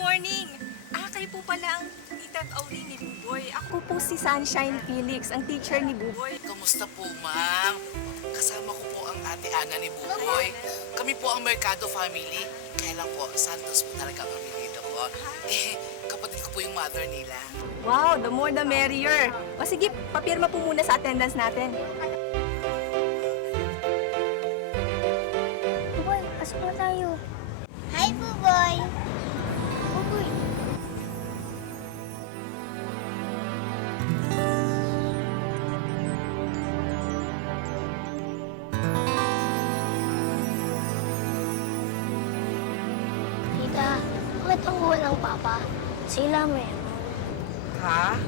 morning! Kayo po pala ang tita at Auring ni Buboy. Ako po si Sunshine Felix, ang teacher ni Buboy. Kamusta po, ma'am? Kasama ko po ang ate Ana ni Buboy. Kami po ang Mercado family. Kaya lang po, Santos po talaga ang apelido ko. Kapatid ko po yung mother nila. Wow, the more the merrier. O sige, papirma po muna sa attendance natin. Buboy, pasok na tayo. Hi, Buboy! Buboy! Tita, bakit ako walang papa? Sila meron. Ha?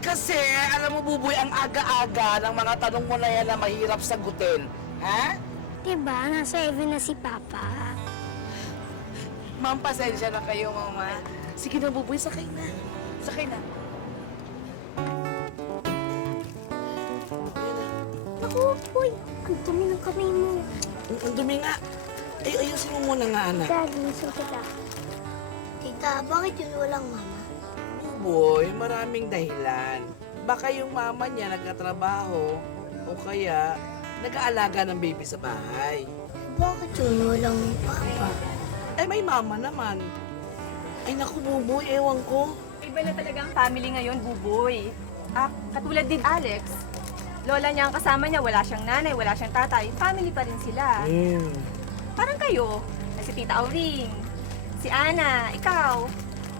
Kasi, alam mo, Buboy, ang aga-aga ng mga tanong mo na yan na mahirap sagutin. Ha? Diba, nasa heaven na si Papa. Ma'am, pasensya na kayo, mama. Sige na, Buboy, sakay na. Sakay na. Naku, boy, ang dumi ng kamay mo. Ang dumi nga. Ay, ayusin mo muna nga, anak. Daddy, gusto kita. Tita, bakit yun walang mama? Buboy, maraming dahilan. Baka yung mama niya nagkatrabaho o kaya nag-aalaga ng baby sa bahay. Bakit yun walang papa? Eh, may mama naman. Ay, naku, Buboy, ewan ko. Iba na talaga ang family ngayon, Buboy. Katulad din Alex. Lola niya ang kasama niya, wala siyang nanay, wala siyang tatay. Family pa rin sila. Parang kayo, si Tita Auring, si Ana, ikaw.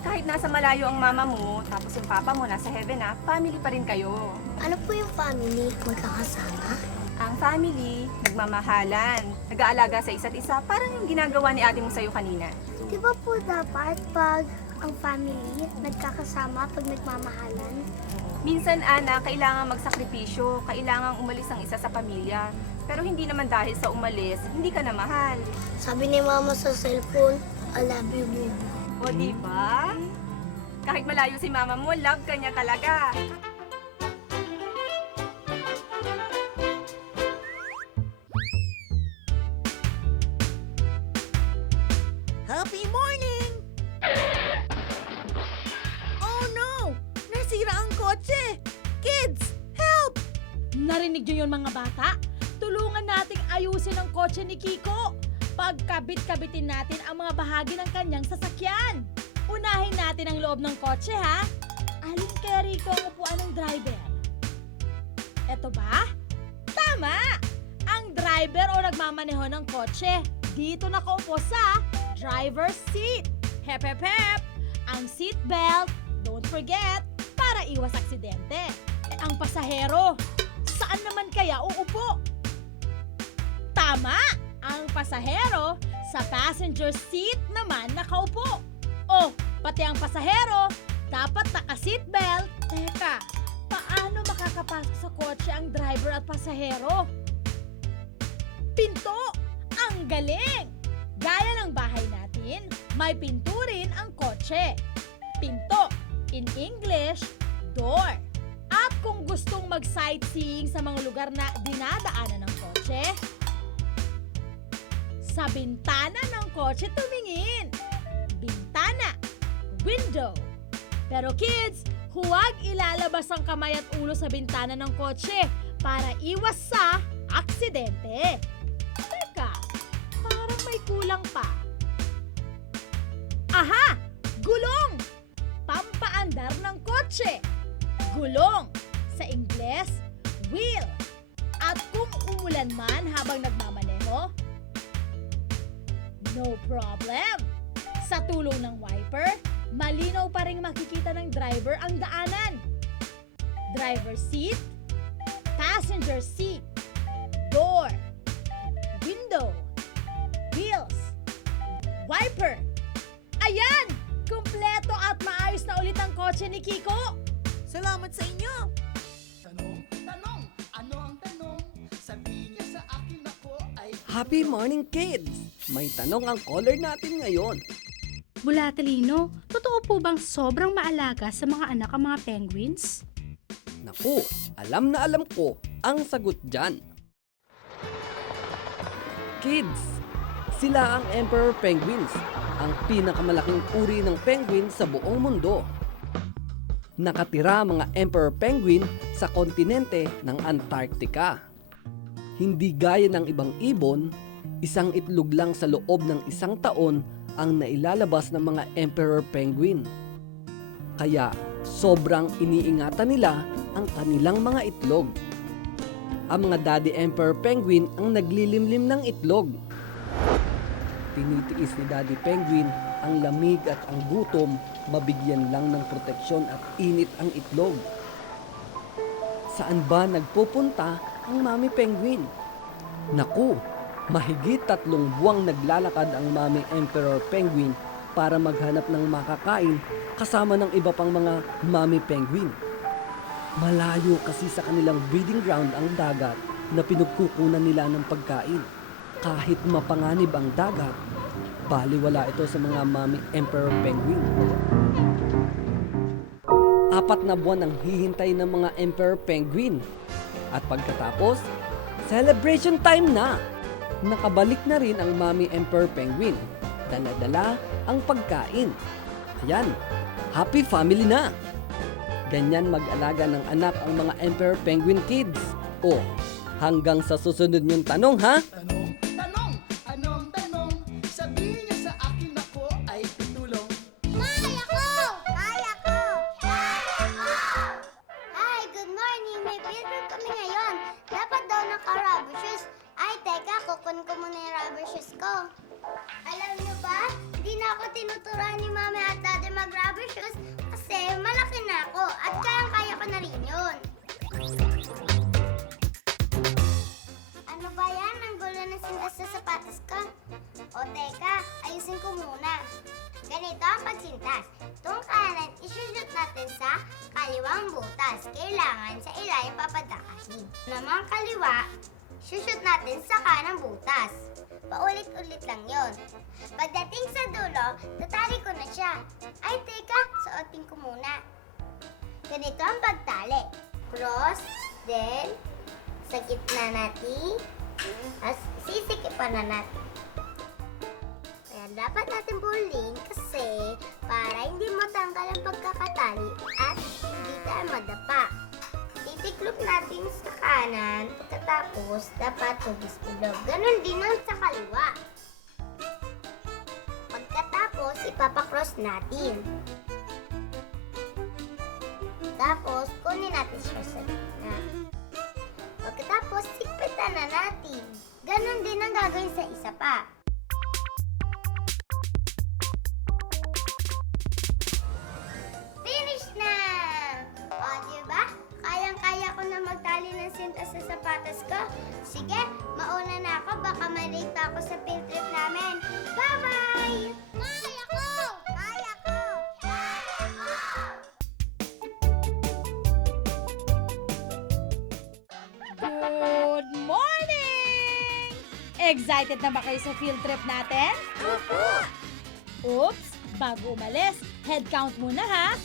Kahit nasa malayo ang mama mo, tapos yung papa mo nasa heaven na, family pa rin kayo. Ano po yung family? Magkakasama? Ang family, nagmamahalan, nag-aalaga sa isa't isa, parang yung ginagawa ni ate mo sa'yo kanina. Di ba po dapat pag ang family nagkakasama pag nagmamahalan? Minsan, Ana, kailangan magsakripisyo, kailangan umalis ang isa sa pamilya. Pero hindi naman dahil sa umalis, hindi ka na mahal. Sabi ni mama sa cellphone, I love you, Bubu. O, di ba? Kahit malayo si mama mo, love ka niya talaga. Happy morning! Oh no! Nasira ang kotse! Kids, help! Narinig niyo yun mga bata? Tulungan nating ayusin ang kotse ni Kiko. Pagkabit-kabitin natin ang mga bahagi ng kanyang sasakyan. Unahin natin ang loob ng kotse, ha? Alin kaya rito ang upuan ng driver? Eto ba? Tama! Ang driver o nagmamaneho ng kotse, dito nakaupo sa driver's seat. Hep, hep, hep! Ang seat belt, don't forget, para iwas aksidente. Ang pasahero, saan naman kaya uupo? Tama! Ang pasahero, sa passenger seat naman nakaupo. Oh, pati ang pasahero, dapat naka-seatbelt. Teka, paano makakapasok sa kotse ang driver at pasahero? Pinto! Ang galing! Gaya ng bahay natin, may pinto rin ang kotse. Pinto, in English, door. At kung gustong mag-sightseeing sa mga lugar na dinadaanan ng kotse, sa bintana ng kotse tumingin. Bintana, window. Pero kids, huwag ilalabas ang kamay at ulo sa bintana ng kotse para iwas sa aksidente. Teka, parang may kulang pa. Aha! Gulong! Pampaandar ng kotse. Gulong. Sa Ingles, wheel. At kung umulan man habang nagmamaneho, no problem. Sa tulong ng wiper, malinaw pa rin makikita ng driver ang daanan. Driver seat, passenger seat, door, window, wheels, wiper. Ayan! Kumpleto at maayos na ulit ang kotse ni Kiko. Salamat sa inyo! Tanong, ano ang tanong? Sabihin niya sa akin ako ay... Happy morning, kids! May tanong ang caller natin ngayon. Bulatelino, totoo po bang sobrang maalaga sa mga anak ang mga penguins? Naku, alam na alam ko ang sagot dyan. Kids, Sila ang Emperor Penguins, ang pinakamalaking uri ng penguin sa buong mundo. Nakatira ang mga Emperor Penguin sa kontinente ng Antarctica. Hindi gaya ng ibang ibon, isang itlog lang sa loob ng isang taon ang nailalabas ng mga Emperor Penguin. Kaya sobrang iniingatan nila ang kanilang mga itlog. Ang mga Daddy Emperor Penguin ang naglilimlim ng itlog. Tinitiis ni Daddy Penguin ang lamig at ang gutom, mabigyan lang ng proteksyon at init ang itlog. Saan ba nagpupunta ang Mami Penguin? Naku, mahigit 3 buwang naglalakad ang Mami Emperor Penguin para maghanap ng makakain kasama ng iba pang mga Mami Penguin. Malayo kasi sa kanilang breeding ground ang dagat na pinagkukunan nila ng pagkain. Kahit mapanganib ang dagat, baliwala ito sa mga Mami Emperor Penguin. 4 na buwan ang hihintay ng mga Emperor Penguin. At pagkatapos, celebration time na! Nakabalik na rin ang Mami Emperor Penguin. Dala-dala ang pagkain. Ayan, happy family na! Ganyan mag-alaga ng anak ang mga Emperor Penguin kids. O, hanggang sa susunod niyong tanong ha? Tanong, anong tanong? Sabihin niyo sa akin ako ay tutulong. Kaya ko! Kaya ko! Kaya ko! Hi, good morning! May field trip kami ngayon. Dapat daw naka-rubber shoes. Ay, teka, kukunin ko muna yung rubber shoes ko. Alam niyo ba, di na ako tinuturuan ni Mami at Daddy mag-rubber shoes kasi malaki na ako at kayang-kaya ko na rin yun. Ano ba yan? Ang gulo na sintas sa sapatos ko. O teka, ayusin ko muna. Ganito ang pagsintas. Itong kanan, isushoot natin sa kaliwang butas. Kailangan sa ilalim papadakasin. Namang kaliwa, isushoot natin sa kanang butas. Paulit-ulit lang yon. Pagdating sa dulo, tatali ko na siya. Ay, teka, suotin ko muna. Ganito ang pagtali. Cross, then, sa gitna natin, as sisikipan na natin. Kaya dapat natin pulling kasi para hindi matanggal ang pagkakatali at hindi tayo madapa. Titiklop natin sa kanan, pagkatapos dapat hugis-ulog. Ganon din ang sa kaliwa. Pagkatapos, ipapakross natin. Tapos, kunin natin siya sa gitna. Pagkatapos, sikpitan na natin. Ganon din ang gagawin sa isa pa. Finish na! O, diba? Kayang-kaya ko na magtali ng sintas sa sapatos ko. Sige, mauna na ako. Baka ma-late pa ako sa field trip namin. Bye-bye! Kaya ko! Kaya ko! Kaya ko! Good morning! Excited na ba kayo sa field trip natin? Oops! Bago umalis, head count muna ha!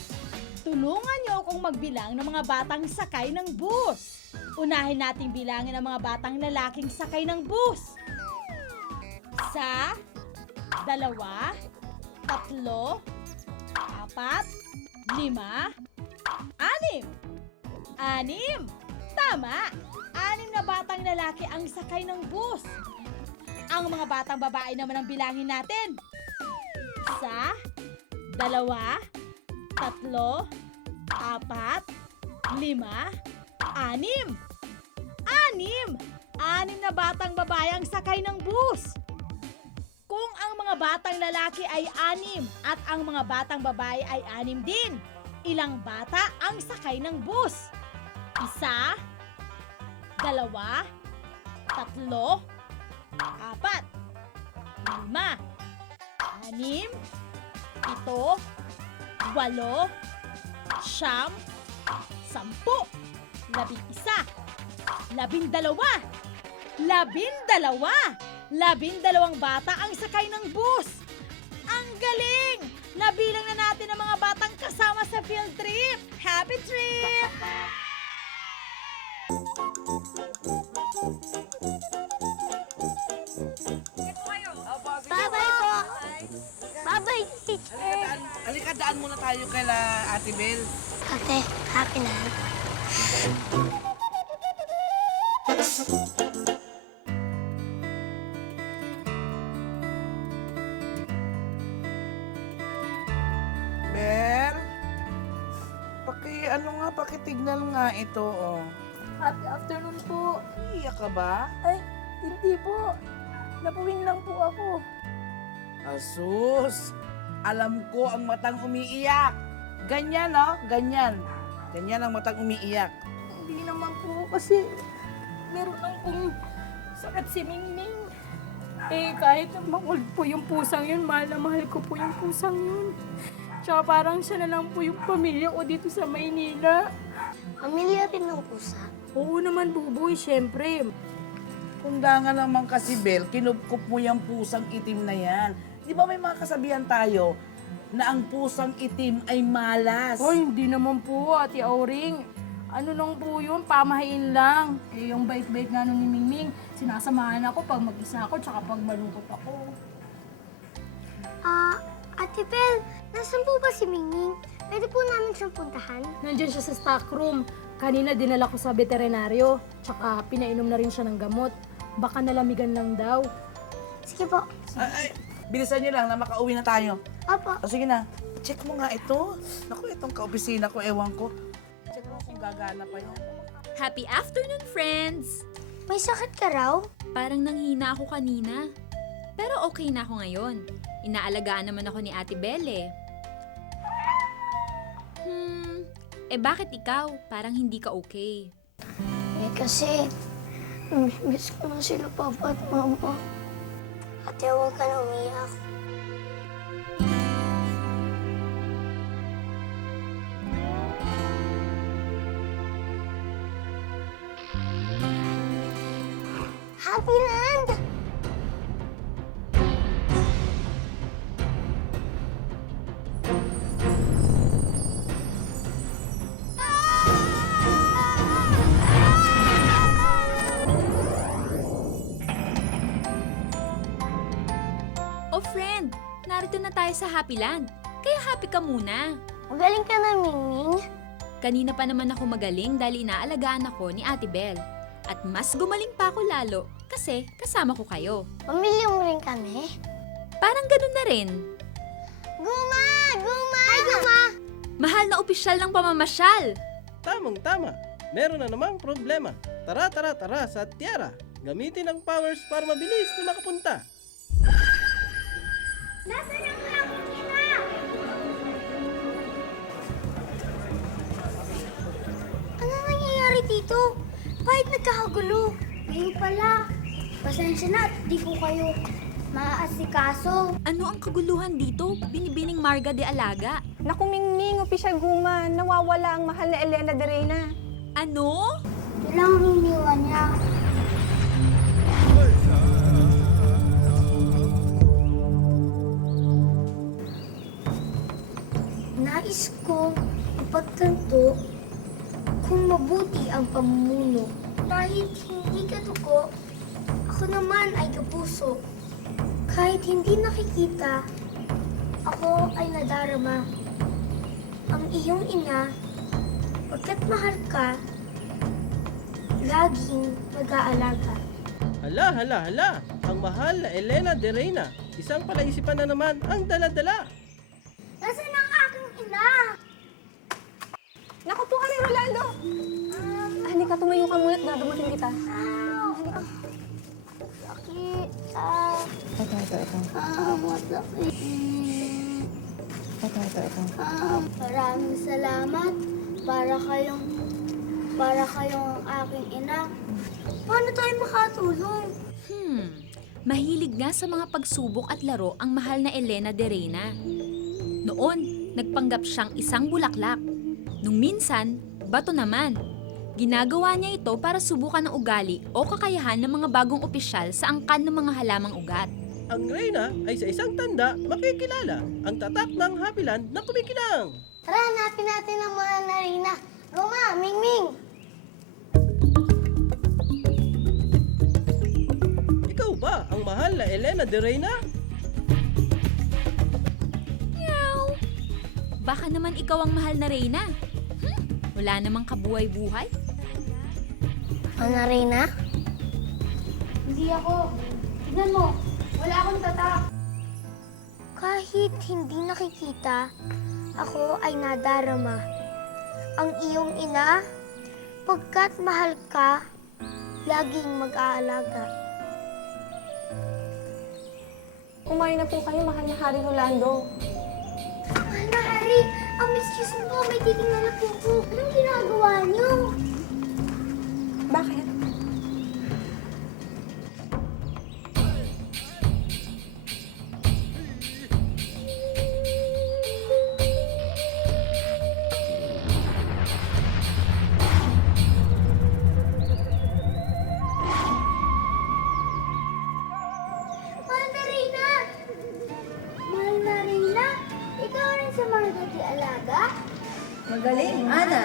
Tulungan niyo akong magbilang ng mga batang sakay ng bus. Unahin nating bilangin ang mga batang lalaking sakay ng bus. 1, 2, 3, 4, 5, 6, 6. Tama! 6 na batang lalaki ang sakay ng bus. Ang mga batang babae naman ang bilangin natin. 1, 2, 3, 4, 5, 6. 6 na batang babae ang sakay ng bus. Kung ang mga batang lalaki ay 6 at ang mga batang babae ay 6 din, ilang bata ang sakay ng bus? 1, 2, 3, 4, 5, 6, 7, 8, 9, 10, 11, 12 bata ang sakay ng bus. Ang galing! Nabilang na natin ang mga batang kasama sa field trip. Happy trip! daan muna tayo kay Ate Bel. Ate, happy na. Bel? Pakitignan nga ito, oh. Happy afternoon po. Iyak ka ba? Ay, hindi po. Napuwing lang po ako. Asus! Alam ko ang matang umiiyak. Ganyan, no? Ganyan. Ganyan ang matang umiiyak. Hindi naman po kasi meron lang pong sakit si Mingming. Eh, kahit na makulit po yung pusang yun, mahal na mahal ko po yung pusang yun. Tsaka parang siya na lang po yung pamilya ko dito sa Maynila. Pamilya rin ng pusa. Oo naman, Buboy, syempre. Kunda nga naman kasi, Bel, kinupkup mo yung pusang itim na yan. Di ba may mga kasabihan tayo na ang pusang itim ay malas? Hoy, hindi naman po, Ate Auring. Ano lang po yun, pamahain lang. Eh, yung bait-bait nga nun ni Mingming, sinasamahan ako pag mag-isa ako, tsaka pag malungkot ako. Ate Bel, nasan po ba si Mingming? Pwede po namin siyang puntahan? Nandiyan siya sa stock room. Kanina dinala ko sa veterinaryo, tsaka pinainom na rin siya ng gamot. Baka nalamigan lang daw. Sige po. Ay, bilisan niyo lang na makauwi na tayo. Opo. O sige na, check mo nga ito. Naku, itong kaopisina ko, ewan ko. Check mo kung gagana pa yun. Happy afternoon, friends! May sakit ka raw? Parang nanghina ako kanina. Pero okay na ako ngayon. Inaalagaan naman ako ni Ate Belle. Bakit ikaw? Parang hindi ka okay. Eh kasi, miss ko na sila papa at mama. Ate, huwag ka na umiyak. Happy Land! Oh friend, narito na tayo sa Happy Land. Kaya happy ka muna. Magaling ka na, Mingming. Kanina pa naman ako magaling dahil inaalagaan ako ni Ate Belle. At mas gumaling pa ako lalo kasi kasama ko kayo. Pamilya mo rin kami. Parang ganun na rin. Guma! Guma! Hi, Guma! Mahal na opisyal ng pamamasyal. Tamang-tama. Meron na namang problema. Tara sa Tiara. Gamitin ang powers para mabilis na makapunta. Nasaan ang aking ina? Ano nangyayari dito? Bakit nagkakagulo? Ngayon pala. Pasensya na at di ko kayo maaasikaso. Ano ang kaguluhan dito? Binibining Marga de Alaga. Naku, Mingming, opisyal Guma, nawawala ang mahal na Elena de Reina. Ano? Kailangang iniwan niya. Nais ko ipagtanto kung mabuti ang pamumuno. Kahit hindi ka dugo, ako naman ay kapuso. Kahit hindi nakikita, ako ay nadarama. Ang iyong ina, pagkat mahal ka, laging mag-aalaga. Hala. Ang mahal na Elena de Reina. Isang palaisipan na naman ang dala-dala. Nasaan ang aking ina? Naku po kami, Rolando! Halika, tumayo ka muna at dadamutin kita. Sakit. Masakit. Maraming salamat. Para kayong aking ina. Paano tayo makatulong? Mahilig nga sa mga pagsubok at laro ang mahal na Elena de Reina. Noon, nagpanggap siyang isang bulaklak. Nung minsan, bato naman. Ginagawa niya ito para subukan ng ugali o kakayahan ng mga bagong opisyal sa angkan ng mga halamang ugat. Ang Reyna ay sa isang tanda makikilala. Ang tatak ng Happy Land na kumikinang. Tara, hanapin natin ang mga narina. Roma, Mingming! Ikaw ba ang mahal na Elena de Reina? Baka naman ikaw ang mahal na Reyna. Wala namang kabuhay-buhay. Ana Reyna? Hindi ako. Tignan mo, wala akong tatak. Kahit hindi nakikita, ako ay nadarama. Ang iyong ina, pagkat mahal ka, laging mag-aalaga. Kumain na po kayo, mahal na Hari Rolando. Mahal na Hari, excuse me po, may titingnan na po po. Anong ginagawa niyo? Bakit? Mahal na Reyna! Mahal na Reyna, ikaw rin sa mga alaga? Magaling, Ana.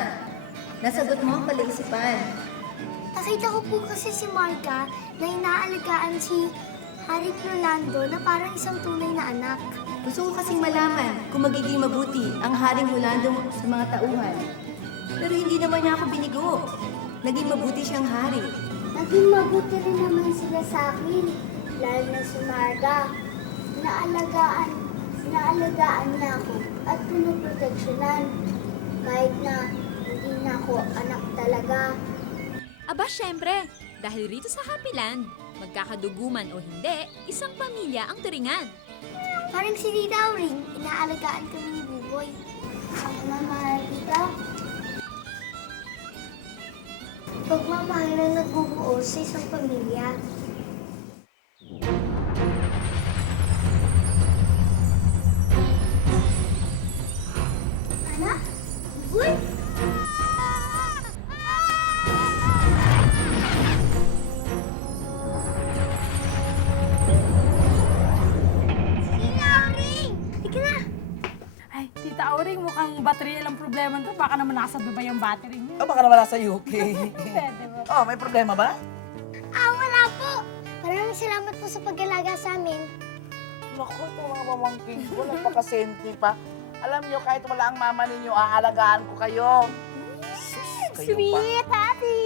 Nasagot mo ang palaisipan. Nakita ko po kasi si Marga na inaalagaan si Hari Rolando na parang isang tunay na anak. Gusto ko kasing malaman kung magiging mabuti ang Haring Rolando sa mga tauhan. Pero hindi naman niya ako binigo. Naging mabuti siyang hari. Naging mabuti rin naman sila sa akin, lalo na si Marga. Inaalagaan niya ako at pinoproteksyonan. Kahit na hindi na ako anak talaga. Aba, syempre, dahil rito sa Happy Land, magkakaduguman o hindi, isang pamilya ang turingan. Parang si Tita Auring, inaalagaan kami ni Buboy. Ang mamahal kita. Pagmamahal na nagbubuo sa isang pamilya. Anak? Buboy? Tita Auring! Ika na! Ay, Tita Auring, mukhang battery lang problema to. Baka naman nasa Dubai ang battery niya. Oh, baka naman nasa UK. Pwede ba? Oh, may problema ba? Wala po! Maraming salamat po sa pag-alaga sa amin. Naku, ito mga pamangking ko, nagpakasenti pa. Alam niyo, kahit wala ang mama ninyo, aalagaan ko kayo. Sus, kayo pa. Sweet, Ate!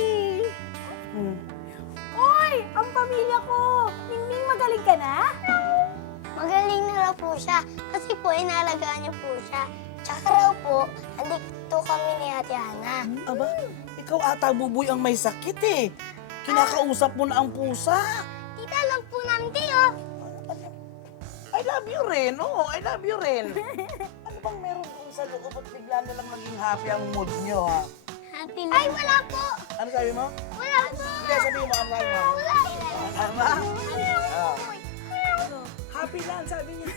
Uy, ang pamilya ko! Mingming, magaling ka na? Magaling na raw po siya kasi po inalagaan niya po siya. Tsaka raw po, andito kami ni Ate Ana. Aba, ikaw ata, Buboy, ang may sakit eh. Kinakausap mo na ang pusa. Tita, love po namin kayo. I love you rin, oh. I love you rin. Ano bang meron kung sa loob at bigla na lang maging happy ang mood niyo, ha? Happy na. Ay, wala po. Ano sabi mo? Wala po. Hindi, sabihin mo, ano sabi mo? Wala. Tama? Wala po. Happy lang, sabi niya.